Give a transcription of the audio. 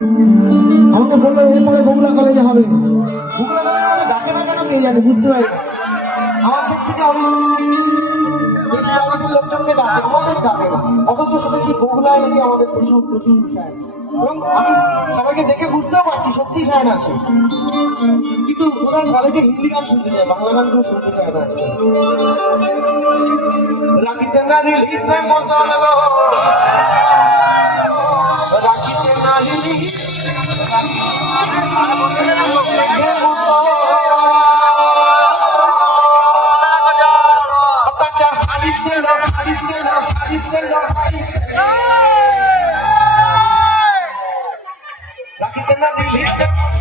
আমাকে বললো এরপরে বগুলা কলেজে হবে। বগুলা কলেজে আমাকে ডাকে না কেন কে জানে, বুঝতে পারি না। আমার দিক থেকে অনেক বেশি জায়গাটির লোকজনকে ডাকে, আমাদের ডাকে না। অথচ শুনেছি বগুলায় নাকি আমাদের প্রচুর প্রচুর ফ্যান, এবং আমি সবাইকে দেখে বুঝতেও পারছি সত্যি ফ্যান আছে। কিন্তু ওরা কলেজে হিন্দি গান শুনতে চায়, বাংলা গান কেউ শুনতে চায় না আজকে। রাখিতে নারী লিখতে মজাল গো, রাখিতে নারী রাখিতে নারী লিখতে